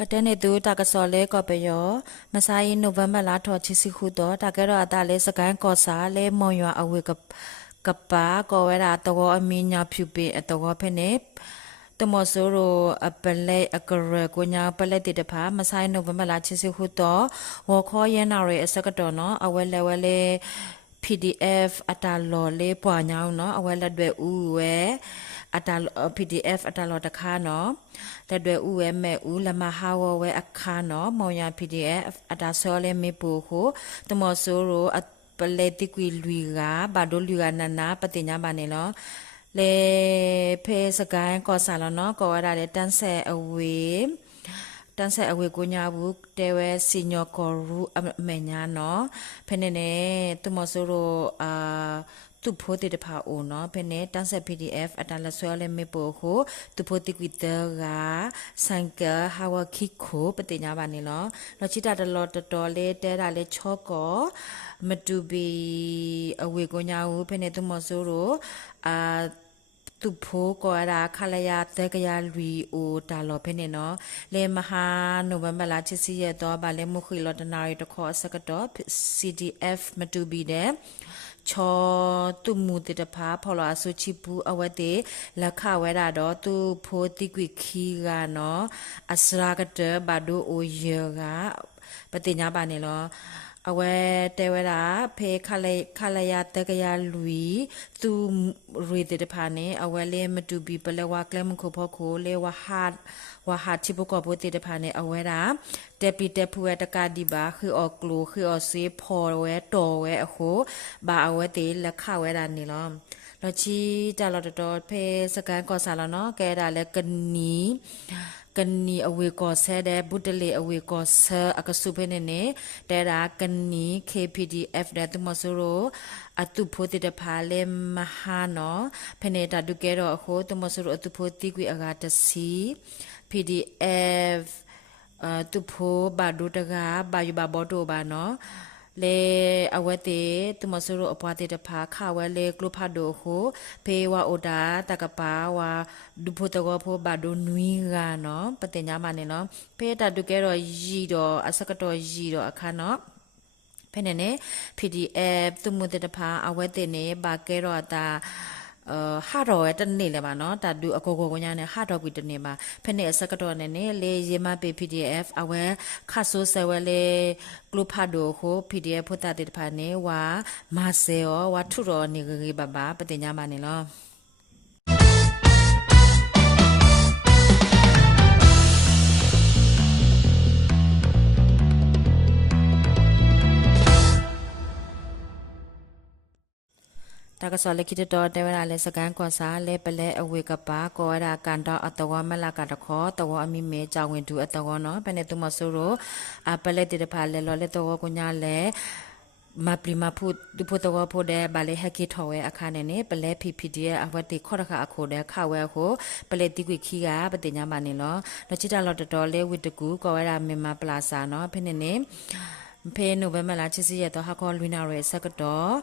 ကတဲ့နေသူတကစော်လဲကော်ပယောမဆိုင်နိုဗ ెంబర్ လာထော်ချီစီခုတော့တကဲတော့အတားလဲစကန်ကော်စာလဲမွန်ရွာအဝေကပါကောဝဲတာတော့အမီညာဖြူပင်အတော့ဖက်နေတမဆိုရိုအပလဲအကရကိုညာပလက်တေတဖာမဆိုင်နိုဗ ెంబర్ လာချီစီခုတော့ဝခေါ်ရနာရဲအစကတော့နော်အဝဲလဲဝဲလဲ PDF အတာလော်လေးပွားညောင်းနော်အဝဲလက်တွေဥဝဲအတာ PDF အတာလော်တခါနော်လက်တွေဥဝဲမဲ့ဥလမဟာဝဝဲအခါနော်မောင်ရ PDF အတာဆောလေးမေပူခုတမောဆိုရိုအပလက်တိကွီလူကဘာဒိုလူကနနာပတိညာပါနေနော်လေဖေစကိုင်းကောဆာလောနော်ကောရတဲ့တန်းဆဲအဝေးတန်းဆက်အဝေကိုညာဘူးတဲဝဲစီညောကောရူအမေညာနော်ဖဲနေနေသူမဆိုရိုသူဖိုတေတဖာအိုနော်ဖဲနေတန်းဆက် PDF အတလဆွဲလဲမေပိုကိုသူဖိုတိကွီတကဆိုင်ကဟာဝခိခိုပတိညာပါနေလောလောချီတာတလောတတော်လေးတဲတာလေးချောကောမတူဘီအဝေကိုညာဘူးဖဲနေသူမဆိုရိုသူဖိုးကောရာခလယာတကရလူအိုတာလောဖဲနေနော်လေမဟာနိုဗ ెంబర్ လာချစ်စီရတော့ဗာလေမခွေလောတနာရတခေါ်စကတော့ CDF မတူဘီတဲ့ချောသူမူတတဖာဖော်လာဆူချီပူအဝတ်တေလက်ခဝဲတာတော့သူဖိုးတိကွီခီကနော်အစရာကတဘာဒိုအိုယေကပတိညာပါနေလောအဝဲတဲဝဲတာဖေခလယာတကရလူသူရီတဖာနေအဝဲလေးမတူဘီပလဝကလမခုဖို့ခိုလေဝဟာချိပကောပိုတေတဖာနေအဝဲတာတက်ပီတက်ဖူဝဲတကဒီပါခီအော်ကလိုခီအော်စေဖော်ဝဲတော်ဝဲအခုဘာအဝဲတေလက်ခဝဲတာနေလောလောချီတလော်တော်ဖေစကန်ကောဆာလောနော်ကဲတာလဲကနီအဝေကောဆဲတဲ့ဘုဒလေအဝေကောဆာအကဆုဖဲနေနေတဲရာကနီ KPDF တဲ့သူမဆိုရိုအတုဖိုတိတဖာလေမဟာနော်ဖဲနေတာဒုကဲတော့အခုသူမဆိုရိုအတုဖိုတိကွေအကတစီ PDF သူဖိုဘာဒုတကဘာယူဘာဘောတိုဘာနော်လေအဝတ်တေသူမဆူရအပွားတေတဖာခဝဲလေကလုဖတ်ဒိုဟုဖေဝအိုတာတကပါဝါဒုဖို့တကောဖို့ဘာဒိုနွီကနော်ပတင်ညာမနေနော်ဖေတာဒုကဲတော့ရီတော့အစကတော့ရီတော့အခါနော်ဖဲနေနေ PDF သူမတေတဖာအဝတ်တေနေဘာကဲတော့တာဟာတော့တနေ့လေပါနော်တာဒူအကိုကိုညာနဲ့ဟာတော့ကွီတနေ့ပါဖက်နဲ့စကတော့နဲ့နေလေရေမပေ PDF အဝဲခါဆိုဆဲဝဲလေကလုဖတ်ဒိုကို PDF ဖတ်တဲ့ဖာနေဝါမဆဲရောဝါထုတော်နေကြီးပါပါပတင်ညာမနေလောတကဆောလကိတတော်တဲဝရလဲစကန်ကောစာလဲပလဲအဝေကပါကောရာကန်တော့အတော်မလကတခေါ်တော်အမိမဲကြောင်ဝင်သူအတော်နော်ဘယ်နဲ့သူမဆိုးရောအပလဲတေတဖာလဲလောလဲတော်ကိုညာလဲမပလီမဖုဒုဖတော်ဖို့တဲ့ဗာလေဟက်ကီထော်ဝဲအခါနဲ့နေပလဲ PPD ရဲ့အဝတ်တိခေါ်ရခအခုတဲ့ခဝဲကိုပလဲတိကွီခီကပတိညာပါနေလောလချစ်တာလော်တော်လဲဝစ်တကူကောရမြန်မာပလာစာနော်ဖိနေနေဖေနိုဗ ెంబర్ လာချစ်စီရတော့ဟာကောလူနာရဲစကတော့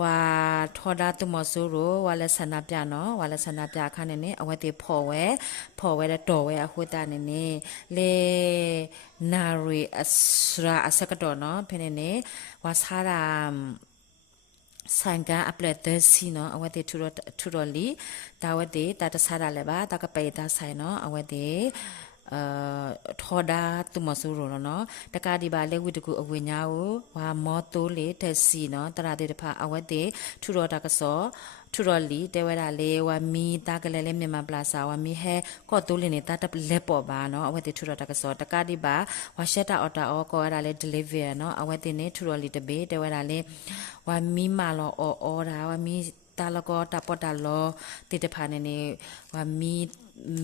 ဝါထော်ဒါတမဆိုးရိုဝါလက်ဆန္ဒပြနော်ဝါလက်ဆန္ဒပြခါနေနေအဝတ်တေဖော်ဝဲတဲ့တော်ဝဲအခုတာနေနေလေနာရီအစရာအစကတော့နော်ဖနေနေဝါစားရာဆိုင်ကအပလက်သက်စီနော်အဝတ်တေထူတော်လီတာဝတ်တေတာတစားရလဲပါတာကပေတာဆိုင်နော်အဝတ်တေထော်ဒါသူမဆူရောနော်တကားဒီပါလေဝိတကူအဝညာကိုဝါမောတိုးလေတက်စီနော်တရာတေတဖာအဝတ်တေထူတော်တကစောထူတော်လီတဲဝဲတာလေဝါမီတာကလေးလေးမြန်မာပလာစာဝါမီဟဲကော့တိုးလင်းနေတာတပ်လက်ပေါ်ပါနော်အဝတ်တေထူတော်တကစောတကားဒီပါဝါရှက်တာအော်တာအော်ကောရတာလေ deliver နော်အဝတ်တေနေထူတော်လီတပေတဲဝဲတာလေဝါမီမာလောအော်တာဝါမီတာလကောတာပေါ်တာလောတေတဖာနေနေဝါမီ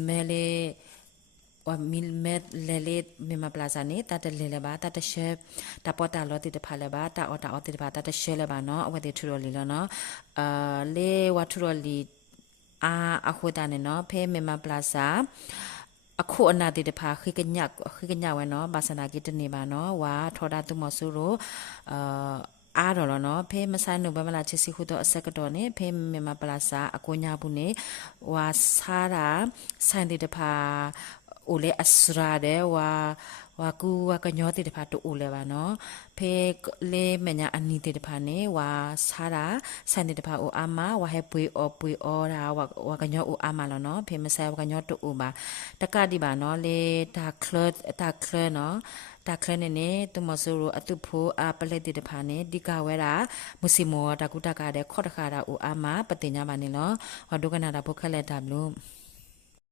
မဲလေဝမီမက်လေလေမြန်မာပလာဇာနေတာတလေလေပါတတရှက်တပေါ်တာလောတိတဖာလေပါတာအော်တာအော်တိတဖာတတရှက်လေပါနော်အဝတ်တေထူတော်လီလောနော်လေဝထူတော်လီအခုတာနေနော်ဖဲမြန်မာပလာဇာအခုအနာတိတဖာခိကညဝဲနော်ဘာစနာကိတနေပါနော်ဝါထော်တာသူမဆူရောအားတော်နော်ဖေးမဆိုင်နိုဗ ెంబర్ လာချစ်စီခုတော့အဆက်ကတော့နေဖေးမြန်မာပလာစာအကိုညာဘူးနေဝါစားတာဆိုင်တေတဖာ ole asra de wa ku wa kanyo te de pha to ole ba no phe le menya ani te de pha ne wa sara san te de pha o ama wa he pui o da wa kanyo o ama lo no phe masa wa kanyo to o ba ta ka di ba no le ta kle no ta kle ne ne tu mo so ro atu pho a pale te de pha ne di ka we da musimo ta ku ta ka de kho ta ka da o ama patinya ba ne lo wa do kana da pho khala da lo